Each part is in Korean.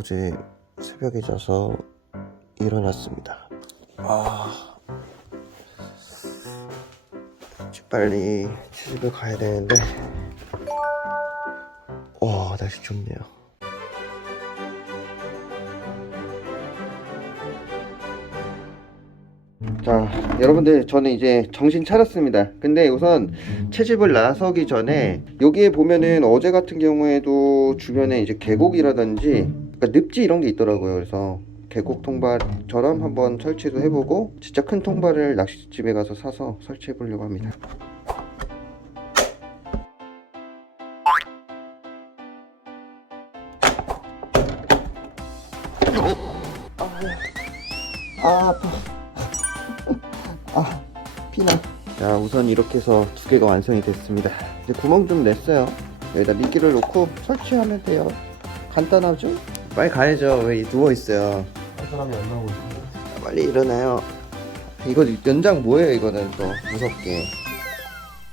어제 새벽에 자서 일어났습니다. 아, 빨리 집에 가야 되는데, 와, 날씨 좋네요. 자, 여러분들 저는 이제 정신 차렸습니다. 근데 우선 채집을 나서기 전에 여기에 보면은 어제 같은 경우에도 주변에 이제 계곡이라든지 그러니까 늪지 이런 게 있더라고요. 그래서 계곡 통발처럼 한번 설치도 해보고 진짜 큰 통발을 낚시집에 가서 사서 설치해 보려고 합니다. 아, 아파. 아, 피나. 자, 우선 이렇게 해서 두 개가 완성이 됐습니다. 이제 구멍 좀 냈어요. 여기다 미끼를 놓고 설치하면 돼요. 간단하죠? 빨리 가야죠. 왜 누워 있어요? 한 사람이 안 나오고 있습니다. 빨리 일어나요. 이거 연장 뭐예요? 이거는 또 무섭게.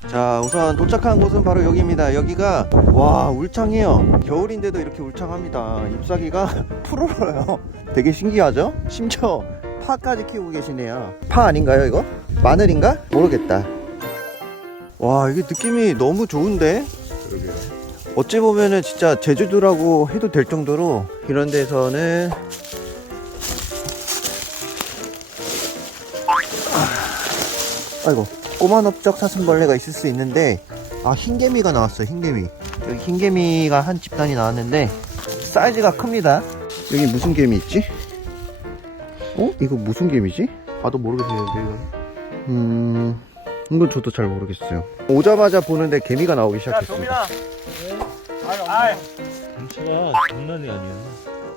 자, 우선 도착한 곳은 바로 여기입니다. 여기가 와 울창해요. 겨울인데도 이렇게 울창합니다. 잎사귀가 푸르러요. 되게 신기하죠? 심지어 파까지 키우고 계시네요. 파 아닌가요, 이거? 마늘인가? 모르겠다. 와, 이게 느낌이 너무 좋은데? 그러게요. 어찌 보면은 진짜 제주도라고 해도 될 정도로 이런 데서는 아, 아이고 꼬마 넓적 사슴벌레가 있을 수 있는데 아 흰개미가 나왔어요 흰개미 여기 흰개미가 한 집단이 나왔는데 사이즈가 큽니다 여기 무슨 개미 있지? 어? 이거 무슨 개미지? 봐도 모르겠네요, 이거. 음... 이건 저도 잘 모르겠어요 오자마자 보는데 개미가 나오기 시작했습니다 정체가 장난이 아니야.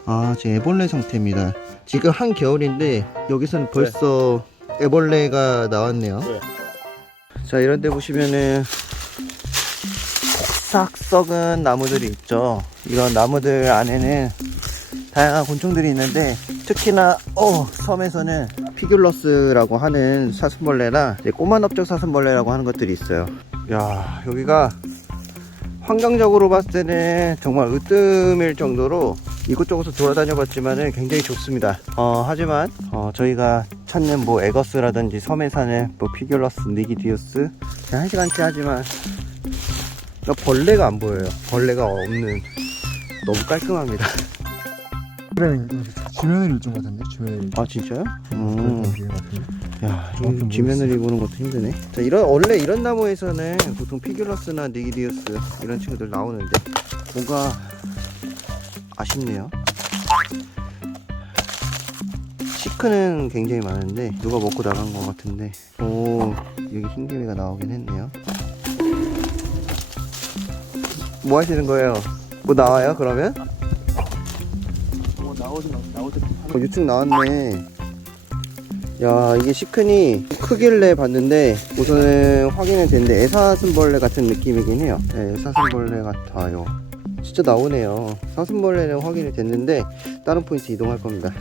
아, 지금 애벌레 상태입니다. 지금 한 겨울인데 여기서는 벌써 애벌레가 나왔네요. 네. 자, 이런 데 보시면은 싹 썩은 나무들이 있죠. 이런 나무들 안에는 다양한 곤충들이 있는데 특히나 어, 섬에서는 피귤러스라고 하는 사슴벌레나 꼬마 넓적 사슴벌레라고 하는 것들이 있어요. 야, 여기가 환경적으로 봤을 때는 정말 으뜸일 정도로 이곳저곳을 돌아다녀 봤지만은 굉장히 좋습니다. 어, 하지만 어, 저희가 찾는 뭐 에거스라든지 섬에 사는 뭐 피귤러스, 니기디우스 그냥 한 시간치 하지만 어, 벌레가 안 보여요. 벌레가 없는 너무 깔끔합니다. 지면을 일종 같은데? 지면을 일종. 아 진짜요? 음. 같은데? 야, 정확히 이 지면을 입는 것도 힘드네. 자, 이런 원래 이런 나무에서는 보통 피귤러스나 니기디우스 이런 친구들 나오는데 뭔가 아쉽네요. 시크는 굉장히 많은데 누가 먹고 나간 것 같은데 오 여기 흰개미가 나오긴 했네요. 뭐 하시는 거예요? 뭐 나와요 그러면? 뭐 나오진 않- 나오진 어, 유충 나왔네. 야, 이게 시큰이 크길래 봤는데 우선은 확인은 됐는데 애사슴벌레 같은 느낌이긴 해요. 네, 애사슴벌레 같아요. 진짜 나오네요. 사슴벌레는 확인이 됐는데 다른 포인트 이동할 겁니다.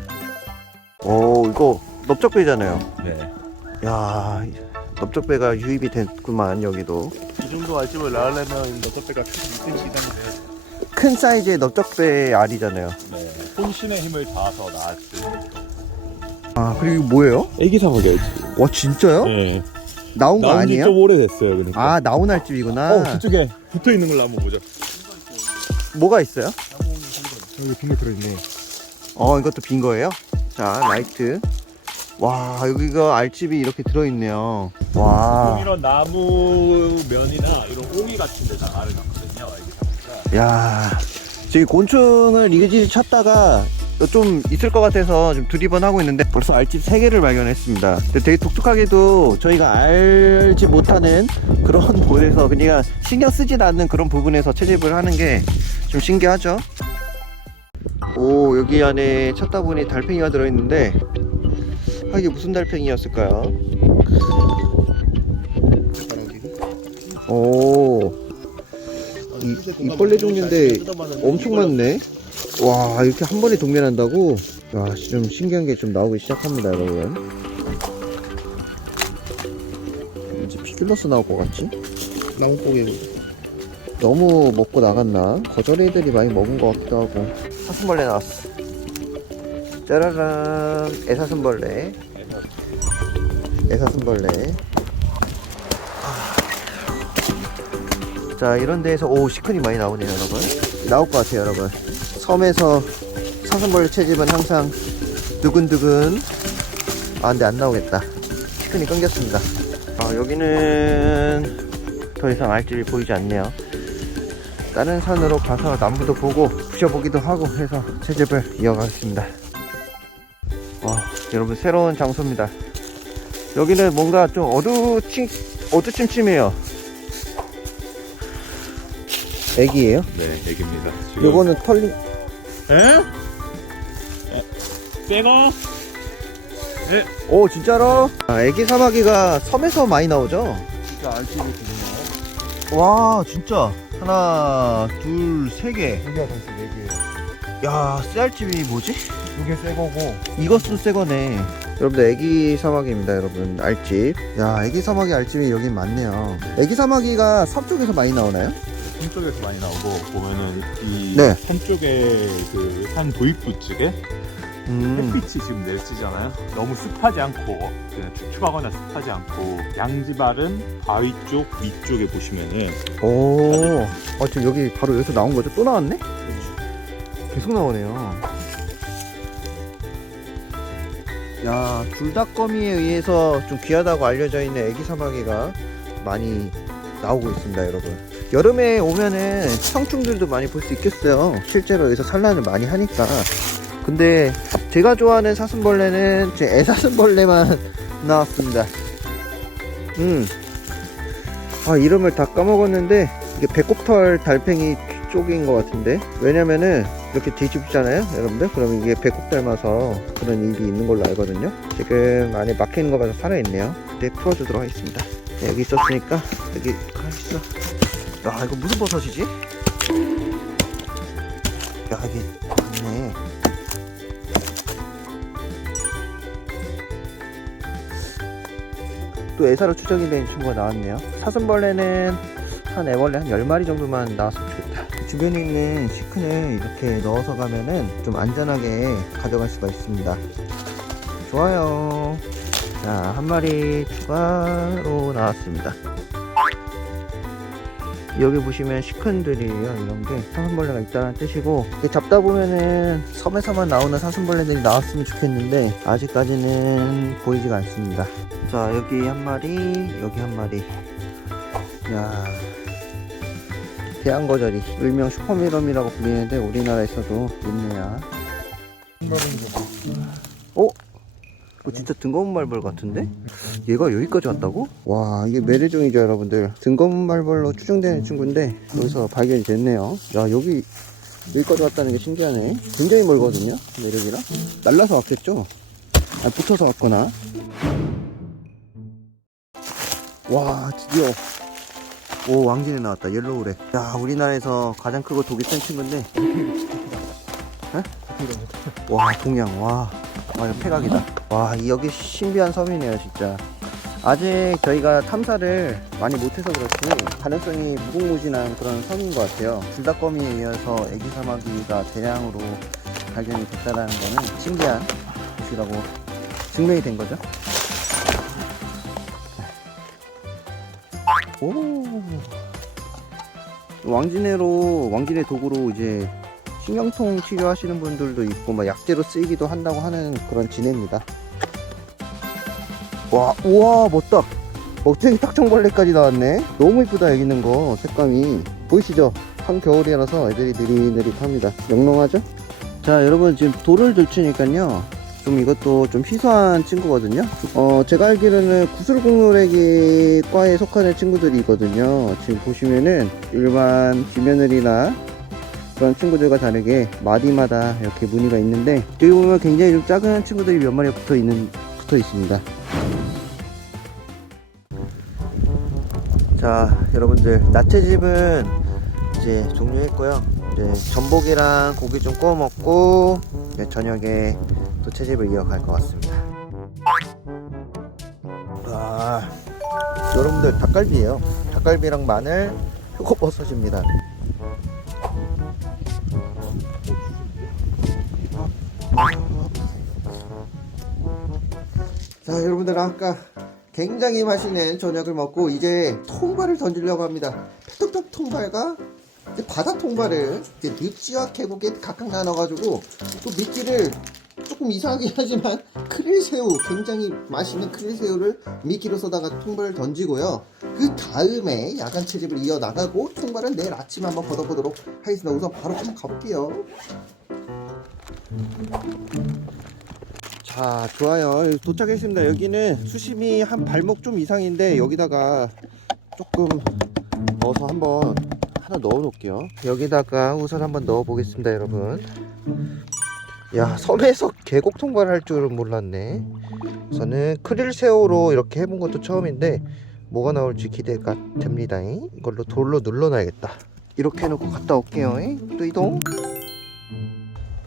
오, 이거 넓적배잖아요. 네. 야, 넓적배가 유입이 됐구만 여기도. 이 정도 알집을 낳으려면 너것배가 2cm 이상이 돼야지. 큰 사이즈의 넓적배 알이잖아요. 네. 혼신의 힘을 다해서 낳았지. 아, 그리고 이거 뭐예요? 애기 사먹여야지. 와, 진짜요? 네. 나온 거 나온 지 아니에요? 좀 오래됐어요, 그러니까. 아, 나온 알집이구나. 어, 그쪽에 붙어 있는 걸로 한번 보죠. 뭐가 있어요? 여기 빈게 들어있네. 어 이것도 빈 거예요? 자 라이트 와 여기가 알집이 이렇게 들어있네요 보통 와 이런 나무 면이나 이런 옹이 같은 데다 알을 애기 사먹자. 야, 저기 곤충을 이리저리 찾다가 좀 있을 것 같아서 좀 두리번 하고 있는데 벌써 알집 3개를 발견했습니다. 되게 독특하게도 저희가 알지 못하는 그런 곳에서 그냥 신경 쓰진 않는 그런 부분에서 채집을 하는 게 좀 신기하죠? 오, 여기 안에 찾다 보니 달팽이가 들어있는데 아, 이게 무슨 달팽이였을까요? 오, 이, 이벌레 종류인데 엄청 많네. 와 이렇게 한 번에 동면한다고? 와좀 신기한 게 좀 나오기 시작합니다 여러분. 이제 피귤러스 나올 것 같지? 나무뽀개. 너무 먹고 나갔나? 거절 애들이 많이 먹은 것 같기도 하고. 사슴벌레 나왔어. 짜라란 애사슴벌레 애사슴벌레 자 이런 데에서 오 시큰이 많이 나오네요 여러분. 나올 것 같아요 여러분. 섬에서 사슴벌레 채집은 항상 두근두근. 아 근데 안 나오겠다. 시큰이 끊겼습니다. 아 여기는 더 이상 알집이 보이지 않네요. 다른 산으로 가서 나무도 보고 부셔보기도 하고 해서 채집을 이어가겠습니다. 와 여러분 새로운 장소입니다. 여기는 뭔가 좀 어두침 어두침침해요 애기예요? 네, 애기입니다. 지금. 요거는 털린 에? 새거? 오 진짜로? 아, 애기 사마귀가 섬에서 많이 나오죠? 진짜 알집이 좋네요. 와 진짜 하나 둘 세개 여기가 벌써 네 개예요. 야 쌀집이 뭐지? 이게 새 거고. 이것도 새거네 여러분들 애기 사마귀입니다 여러분 알집 야 애기 사마귀 알집이 여긴 많네요 애기 사마귀가 섬 쪽에서 많이 나오나요? 산 쪽에서 많이 나오고 보면은 이 네. 산 쪽에 그 산 도입부 쪽에 음. 햇빛이 지금 내리치잖아요. 너무 습하지 않고 그냥 축축하거나 습하지 않고 양지발은 바위 쪽 위쪽에 보시면은 오. 아, 지금 여기 바로 여기서 나온 거죠? 또 나왔네? 계속 나오네요. 야, 줄닭거미에 의해서 좀 귀하다고 알려져 있는 애기 사마귀가 많이 나오고 있습니다, 여러분. 여름에 오면은 청충들도 많이 볼 수 있겠어요. 실제로 여기서 산란을 많이 하니까. 근데 제가 좋아하는 사슴벌레는 제 애사슴벌레만 나왔습니다. 음. 아 이름을 다 까먹었는데 이게 배꼽털 달팽이 쪽인 것 같은데 왜냐면은 이렇게 뒤집잖아요 여러분들 그럼 이게 배꼽 닮아서 그런 일이 있는 걸로 알거든요 지금 안에 막히는 거 봐서 살아있네요 네 풀어주도록 하겠습니다 네, 여기 있었으니까 여기 가있어 야 이거 무슨 버섯이지? 야 이게 맞네 또 애사로 추정이 된 친구가 나왔네요. 사슴벌레는 한 애벌레 한 10마리 정도만 나왔으면 좋겠다. 주변에 있는 시큰을 이렇게 넣어서 가면은 좀 안전하게 가져갈 수가 있습니다. 좋아요. 자, 한 마리 추가로 나왔습니다. 여기 보시면 시큰들이에요. 이런 게 사슴벌레가 있다는 뜻이고 이렇게 잡다 보면은 섬에서만 나오는 사슴벌레들이 나왔으면 좋겠는데 아직까지는 보이지가 않습니다. 자 여기 한 마리 여기 한 마리 야 대한거절이 일명 슈퍼미럼이라고 불리는데 우리나라에서도 있네요 어? 이거 진짜 등검은 말벌 같은데? 얘가 여기까지 왔다고? 와 이게 메레종이죠 여러분들. 등검은 말벌로 추정되는 친구인데 여기서 발견이 됐네요. 야 여기 여기까지 왔다는 게 신기하네. 굉장히 멀거든요 매력이랑 날라서 왔겠죠? 아 붙어서 왔거나. 와 드디어. 오 왕진에 나왔다. 옐로우래. 야 우리나라에서 가장 크고 독이 센 친구인데. 에? 와 동양. 와, 와 이거 폐각이다. 와 이- 여기 신비한 섬이네요 진짜. 아직 저희가 탐사를 많이 못해서 그렇지 가능성이 무궁무진한 그런 섬인 것 같아요. 줄닭거미에 이어서 애기 사마귀가 대량으로 발견이 됐다는 거는 신기한 곳이라고 증명이 된 거죠? 오. 왕진해로 왕진의 도구로 이제 신경통 치료하시는 분들도 있고 막 약재로 쓰이기도 한다고 하는 그런 진해입니다. 와, 우와, 멋딱. 멋쟁이 탁청벌레까지 나왔네. 너무 이쁘다 여기 있는 거 색감이 보이시죠? 한겨울이라서 애들이 느릿느릿합니다. 영롱하죠? 자, 여러분 지금 돌을 들추니까요. 좀 이것도 좀 희소한 친구거든요. 어, 제가 알기로는 구슬공놀래기 과에 속하는 친구들이거든요. 지금 보시면은 일반 지며느리나 그런 친구들과 다르게 마디마다 이렇게 무늬가 있는데 여기 보면 굉장히 좀 작은 친구들이 몇 마리 붙어 있는 붙어 있습니다. 자, 여러분들 나체집은 이제 종료했고요. 이제 전복이랑 고기 좀 구워 먹고 이제 저녁에 또 채집을 이어갈 것 같습니다. 아, 여러분들 닭갈비예요. 닭갈비랑 마늘, 표고버섯입니다. 자 여러분들 아까 굉장히 맛있는 저녁을 먹고 이제 통발을 던지려고 합니다. 페톡톡 통발과 바다 통발을 이제 늪지와 계곡에 각각 나눠가지고 또 미끼를 조금 이상하긴 하지만 크릴새우 굉장히 맛있는 크릴새우를 미끼로 쏘다가 통발을 던지고요. 그 다음에 야간 채집을 이어나가고 통발은 내일 아침에 한번 걷어보도록 하겠습니다. 우선 바로 한번 가볼게요 자 좋아요. 도착했습니다. 여기는 수심이 한 발목 좀 이상인데 여기다가 조금 넣어서 한번 하나 넣어 놓을게요. 여기다가 우선 한번 넣어 보겠습니다 여러분. 야 섬에서 계곡 통과를 할 줄은 몰랐네. 저는 크릴새우로 이렇게 해본 것도 처음인데 뭐가 나올지 기대가 됩니다. 이걸로 돌로 눌러놔야겠다. 이렇게 해놓고 갔다 올게요. 또 이동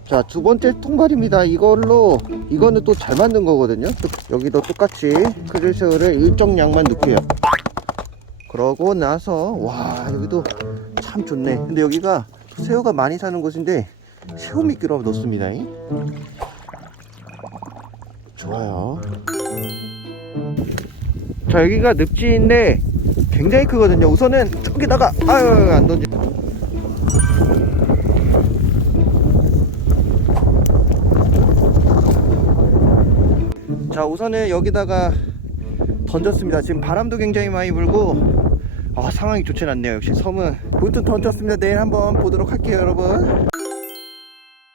자 두 번째 통발입니다. 이걸로 이거는 또 잘 만든 거거든요. 또 여기도 똑같이 크릴새우를 일정량만 넣게요. 그러고 나서 와 여기도 참 좋네. 근데 여기가 새우가 많이 사는 곳인데 새우 미끼로 한번 넣습니다. 좋아요. 자 여기가 늪지인데 굉장히 크거든요. 우선은 저기다가 아유 안 던지 자 우선은 여기다가 던졌습니다. 지금 바람도 굉장히 많이 불고 아 상황이 좋진 않네요. 역시 섬은. 무튼 던졌습니다. 내일 한번 보도록 할게요 여러분.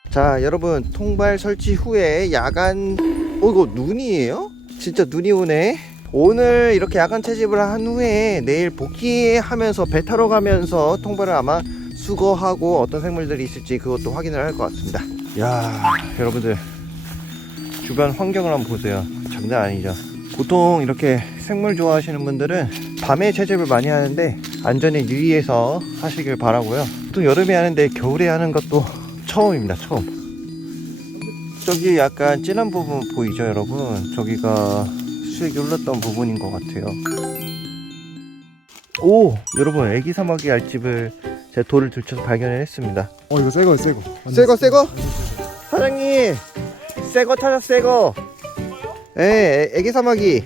자 여러분 통발 설치 후에 야간 어 이거 눈이에요? 진짜 눈이 오네. 오늘 이렇게 야간 채집을 한 후에 내일 복귀하면서 배 타러 가면서 통발을 아마 수거하고 어떤 생물들이 있을지 그것도 확인을 할 것 같습니다. 야 여러분들 주변 환경을 한번 보세요 장난 아니죠. 보통 이렇게 생물 좋아하시는 분들은 밤에 채집을 많이 하는데 안전에 유의해서 하시길 바라고요. 또 여름에 하는데 겨울에 하는 것도 처음입니다 처음. 저기 약간 진한 부분 보이죠 여러분? 저기가 수액이 흘렀던 부분인 것 같아요. 오 여러분 애기 사마귀 알집을 제 돌을 들쳐서 발견했습니다. 어 이거 새거 새거. 새거 새거? 사장님 새거 찾았어 새거 예 애기 사마귀.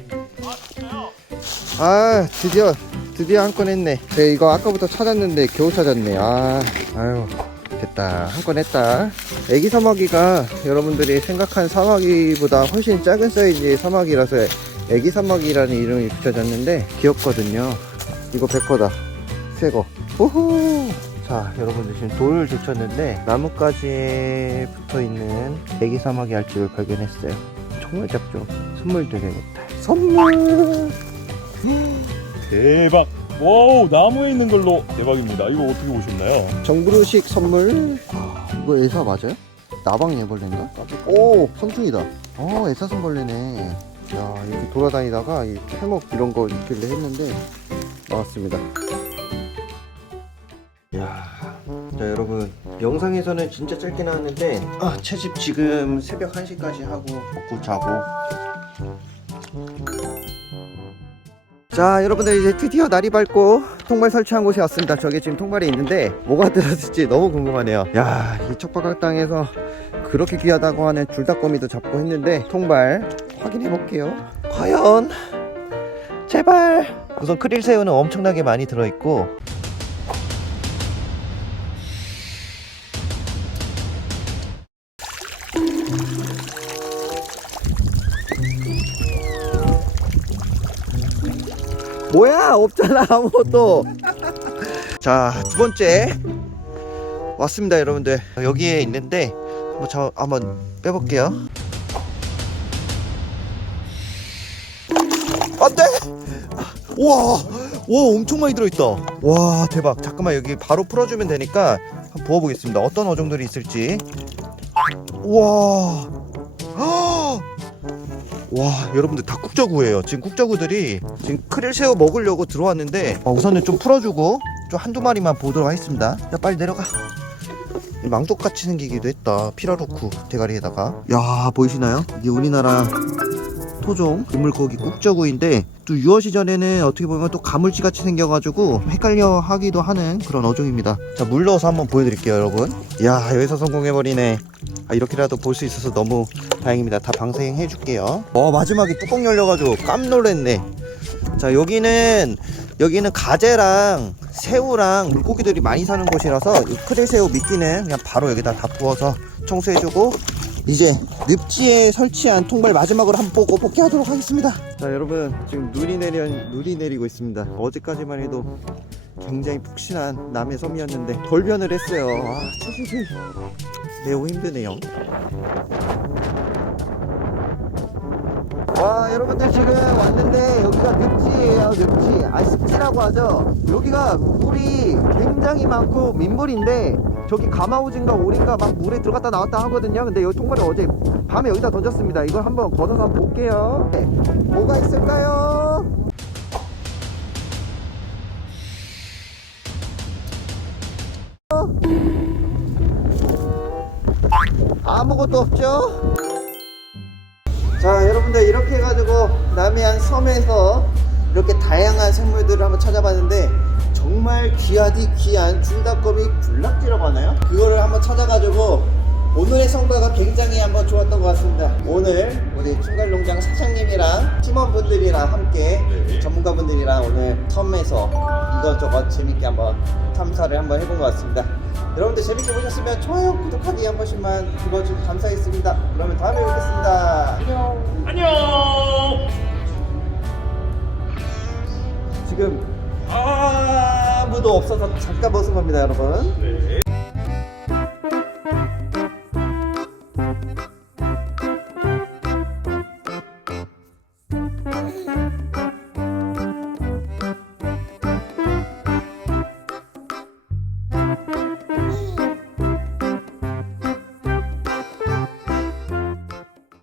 아 드디어 드디어 한 건 했네. 네, 이거 아까부터 찾았는데 겨우 찾았네. 아 아유 됐다. 한 건 했다. 애기 사마귀가 여러분들이 생각한 사마귀보다 훨씬 작은 사이즈의 사마귀라서 애기 사마귀라는 이름이 붙여졌는데 귀엽거든요. 이거 100%다. 새거. 우후! 자 여러분들 지금 돌을 들쳤는데 나뭇가지에 붙어 있는 애기 사마귀 알집을 발견했어요 정말 작죠 선물 드려야겠다 선물 대박. 와우 나무에 있는 걸로 대박입니다. 이거 어떻게 보셨나요? 정부르식 선물 아, 이거 애사 맞아요? 나방 애벌레인가? 오 선충이다 어 애사 선벌레네 야 이렇게 돌아다니다가 이 해먹 이런 거 있길래 했는데 나왔습니다 야, 자 여러분 영상에서는 진짜 짧게 나왔는데 아 채집 지금 새벽 1시까지 하고 먹고 자고. 자 여러분들 이제 드디어 날이 밝고 통발 설치한 곳에 왔습니다. 저게 지금 통발이 있는데 뭐가 들었을지 너무 궁금하네요. 야이 척박한 땅에서 그렇게 귀하다고 하는 줄닭거미도 잡고 했는데 통발 확인해 볼게요. 과연 제발. 우선 크릴 새우는 엄청나게 많이 들어있고 없잖아 아무것도. 자 두 번째. 왔습니다 여러분들. 여기에 있는데 한번, 저, 한번 빼볼게요. 안돼! 우와 와 엄청 많이 들어있다. 와 대박. 잠깐만 여기 바로 풀어주면 되니까 한번 부어보겠습니다. 어떤 어종들이 있을지. 우와 와 여러분들 다 국저구예요 지금 국저구들이 지금 크릴 새우 먹으려고 들어왔는데 어, 우선은 좀 풀어주고 좀 한두 마리만 보도록 하겠습니다 야 빨리 내려가 이 망토같이 생기기도 했다 피라로쿠 대가리에다가 야 보이시나요? 이게 우리나라 토종 우물고기 꾹저구인데 또 유어 시절에는 어떻게 보면 또 가물치 같이 생겨가지고 헷갈려 하기도 하는 그런 어종입니다. 자, 물 넣어서 한번 보여드릴게요, 여러분. 이야, 여기서 성공해버리네. 아, 이렇게라도 볼 수 있어서 너무 다행입니다. 다 방생 해줄게요. 어, 마지막에 뚜껑 열려가지고 깜놀랐네. 자, 여기는, 여기는 가재랑 새우랑 물고기들이 많이 사는 곳이라서 이 크레새우 미끼는 그냥 바로 여기다 다 부어서 청소해주고 이제 늪지에 설치한 통발 마지막으로 한번 보고 복귀하도록 하겠습니다. 자, 여러분 지금 눈이 내려 눈이 내리고 있습니다. 어제까지만 해도 굉장히 푹신한 남의 섬이었는데 돌변을 했어요. 아, 치치치. 매우 힘드네요. 와 여러분들 지금 왔는데 여기가 늪지예요 늪지 아 습지라고 하죠 여기가 물이 굉장히 많고 민물인데 저기 가마우진가 오린가 막 물에 들어갔다 나왔다 하거든요 근데 여기 통발을 어제 밤에 여기다 던졌습니다 이거 한번 걷어서 한번 볼게요 네. 뭐가 있을까요 아무것도 없죠 자 여러분들 이렇게 해가지고 남해안 섬에서 이렇게 다양한 생물들을 한번 찾아봤는데 정말 귀하디 귀한 줄닭거미 굴락지라고 하나요? 그거를 한번 찾아가지고 오늘의 성과가 굉장히 한번 좋았던 것 같습니다 오늘 우리 충갈농장 사장님이랑 팀원분들이랑 함께 네. 전문가분들이랑 오늘 섬에서 이것저것 재밌게 한번 탐사를 한번 해본 것 같습니다 여러분들 재밌게 보셨으면 좋아요 구독하기 한 번씩만 눌러주면 감사하겠습니다 그러면 다음에 뵙겠습니다 안녕 안녕. 지금 아무도 없어서 잠깐 벗은 겁니다 여러분 네.